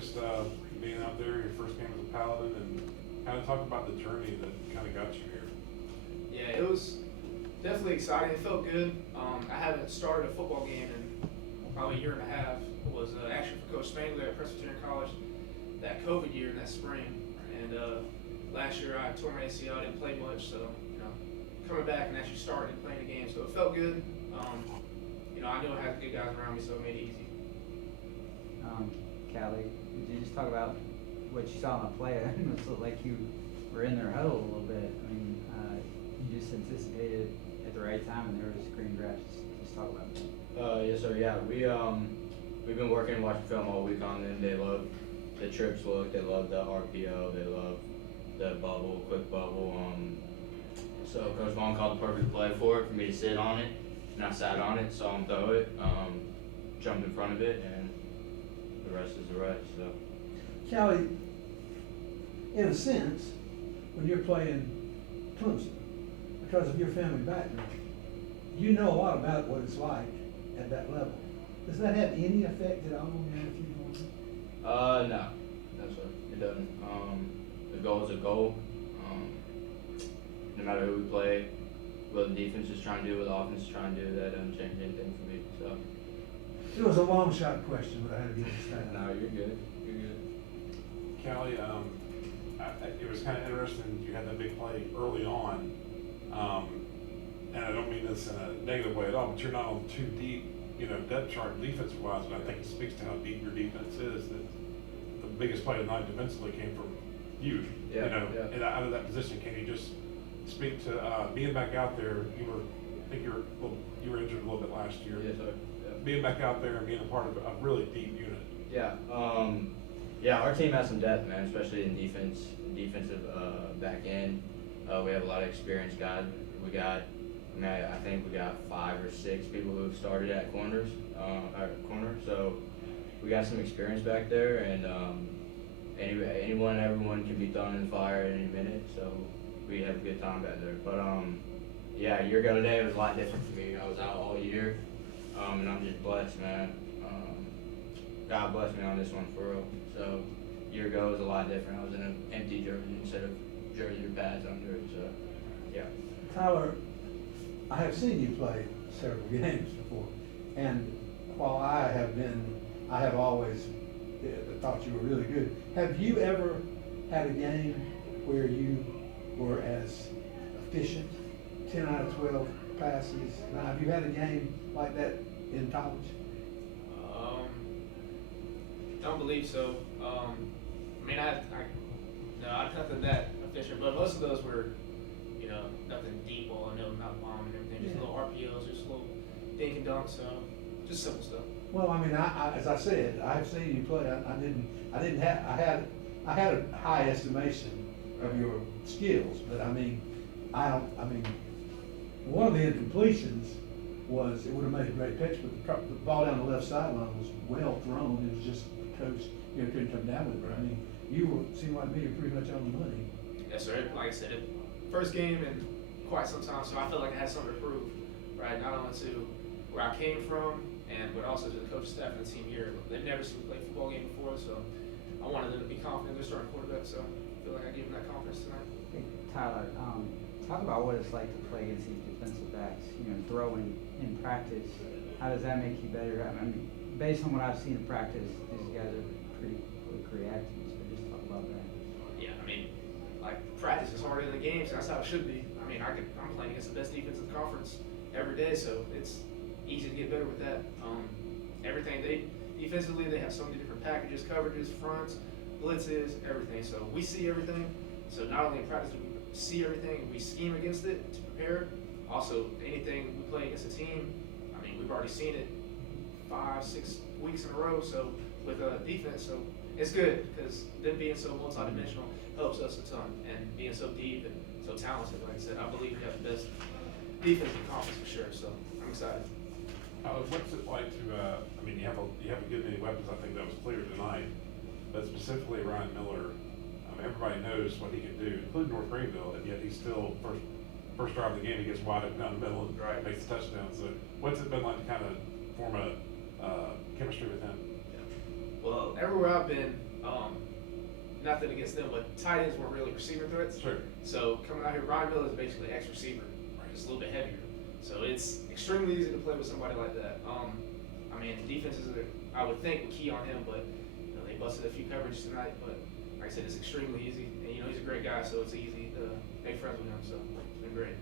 just being out there, your first game as a Paladin, and kind of talk about the journey that kind of got you here. Yeah, it was definitely exciting. It felt good. I haven't started a football game in probably a year and a half. It was actually for Coach Spangler at Presbyterian College that COVID year in that spring. And last year I tore my ACL. I didn't play much, so coming back and actually starting and playing the game, so it felt good. I knew I had good guys around me, so it made it easy. Callie, could you just talk about what you saw on the play? It almost looked like you were in their huddle a little bit. I mean, you just anticipated at the right time, and there was green grass. Just talk about it. Yes, sir. Yeah, we've been working and watching film all week on them. They love the trips look. They love the RPO. They love the bubble, quick bubble. So Coach Vaughn called the perfect play for me to sit on it, and I sat on it, saw him throw it, jumped in front of it, and the rest is the rest. So, Callie, in a sense, when you're playing Clemson, because of your family background, you know a lot about what it's like at that level. Does that have any effect at all on your attitude? no, sir. It doesn't. The goal is a goal. No matter who we play, what the defense is trying to do, what the offense is trying to do, that doesn't change anything for me. So. It was a long shot question, but I had to get this down. No, you're good. You're good. Callie, it was kind of interesting. You had that big play early on, and I don't mean this in a negative way at all, but you're not on too deep, depth chart defensive-wise, but I think it speaks to how deep your defense is. That the biggest play tonight defensively came from you. Yeah, and out of that position, can you just speak to being back out there? I think you were injured a little bit last year. Yes, sir. Yeah. Being back out there and being a part of a really deep unit. Yeah. Our team has some depth, man, especially in defensive back end. We have a lot of experienced guys. I think we got 5 or 6 people who've started at corner. So we got some experience back there, and everyone can be thrown in the fire at any minute. So we have a good time back there. But a year ago today it was a lot different for me. I was out all year, and I'm just blessed, man. God blessed me on this one for real. So a year ago was a lot different. I was in an empty jersey instead of jersey or pads under it. So yeah. Tyler, I have seen you play several games before, and while I have always thought you were really good. Have you ever had a game where you were as efficient, 10 out of 12 passes? Now, have you had a game like that in college? Don't believe so. I've nothing that efficient, but most of those were, nothing deep ball, not bomb and everything, just little RPOs, just little dink and dunk, so just simple stuff. Well, as I said, I've seen you play. I had a high estimation of your skills, but one of the incompletions was, it would have made a great pitch, but the ball down the left sideline was well thrown. It was just the coach, couldn't come down with it. But seemed like me, you're pretty much on the money. Yes, sir. Like I said, first game in quite some time, so I felt like I had something to prove, right? Not only to where I came from, but also to the coaching staff and the team here. They've never seen me play a football game before, so I wanted them to be confident in their starting quarterback, so I feel like I gave them that confidence tonight. Hey, Tyler, talk about what it's like to play against these defensive backs, throwing in practice. How does that make you better? Based on what I've seen in practice, these guys are pretty quick reacting, so just talk about that. Yeah, practice is harder than the games, and that's how it should be. I'm playing against the best defense in the conference every day, so it's easy to get better with that. Defensively, they have so many different packages, coverages, fronts, blitzes, everything. So we see everything. So not only in practice do we see everything, we scheme against it to prepare. Also, anything we play against a team, we've already seen it 5-6 weeks in a row. So with defense, so it's good because them being so multidimensional helps us a ton, and being so deep and so talented. Like I said, I believe we have the best defense in the conference for sure. So I'm excited. What's it like to? You have a good many weapons. I think that was clear tonight, but specifically Ryan Miller. Everybody knows what he can do, including North Greenville, and yet he's still first drive of the game. He gets wide open down the middle and makes the touchdown. So what's it been like to kind of form a chemistry with him? Well, everywhere I've been, Nothing against them, but tight ends weren't really receiver threats. Sure. So coming out here, Ryan Miller is basically X receiver, just a little bit heavier. So it's extremely easy to play with somebody like that. I mean, the defenses are, I would think, would key on him, but they busted a few coverages tonight. But like I said, it's extremely easy, and he's a great guy, so it's easy to make friends with him. So it's been great.